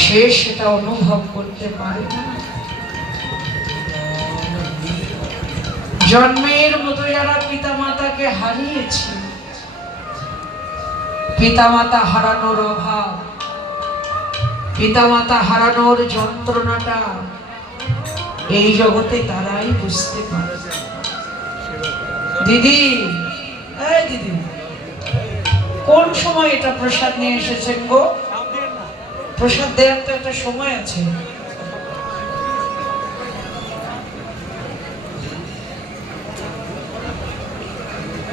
সে সেটা অনুভব করতে পারে। না জন্মের মতো যারা পিতামাতাকে হারিয়েছে, পিতামাতা হারানোর অভাব, পিতামাতা হারানোর যন্ত্রণাটা এই জগতে তারাই বুঝতে পারে। দিদি দিদি, কোন সময় এটা প্রসাদ নিয়ে এসেছেন গো? প্রসাদ দেওয়ার তো একটা সময় আছে।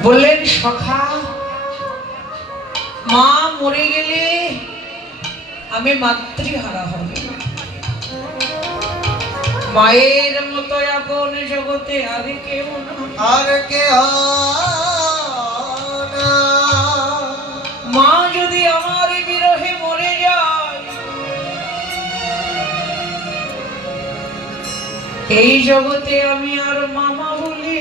বললেন, সখা, মা মরে গেলে আমি মাতৃহারা হব। মায়ের মতো আপন জগতে আর কেউ আর কে এই জগতে আমি আর মামা বলি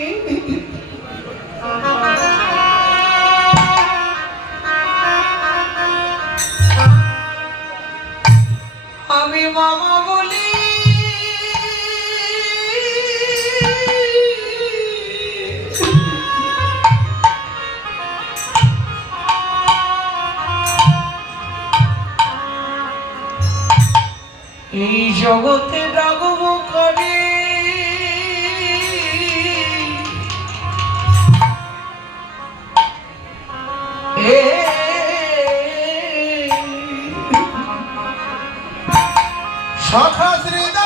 আমি মামা বলি এই জগতে সখা শ্রীদাম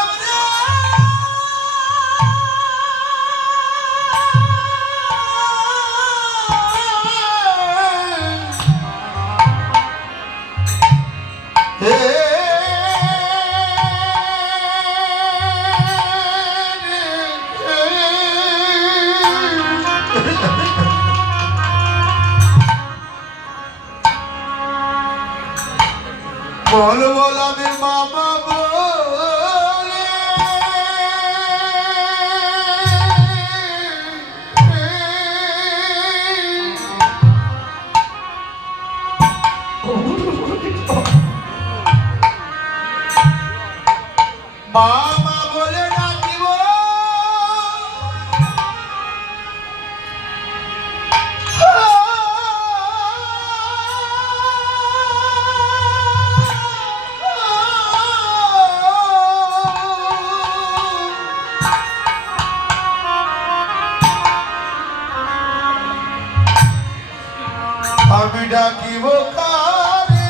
আমি ডাকিব কারে?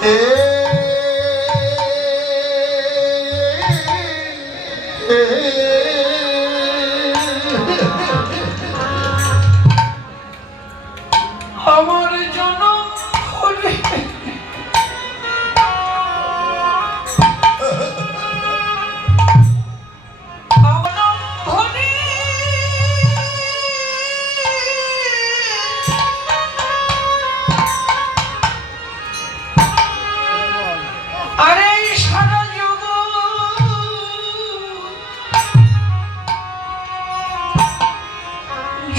হে আমার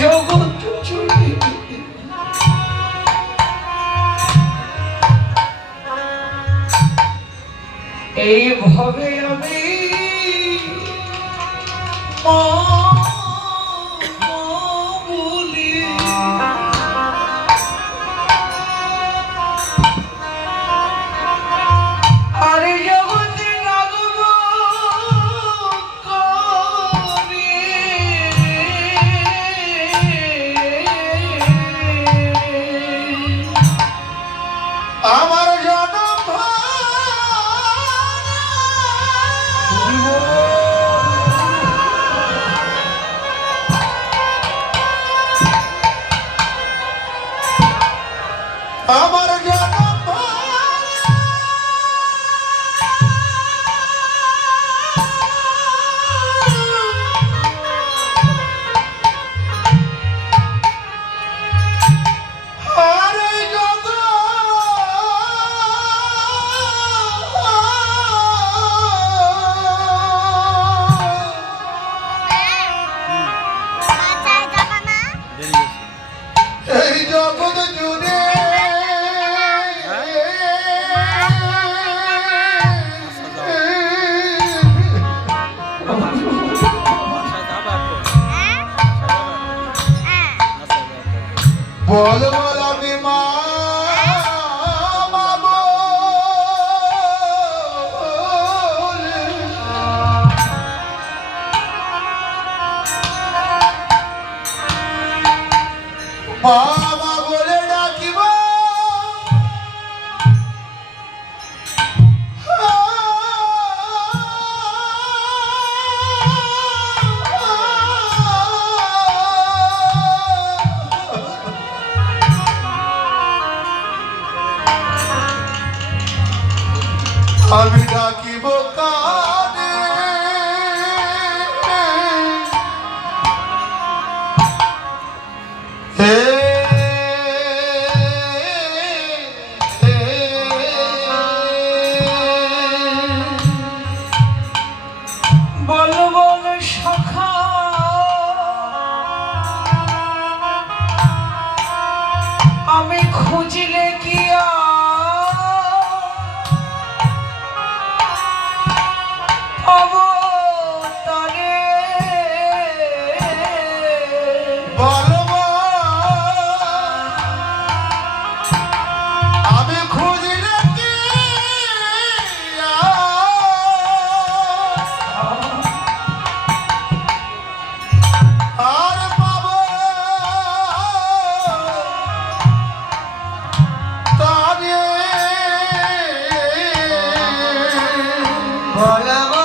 জগৎ এই ভবে বল আমি মা মা আমি ভোলা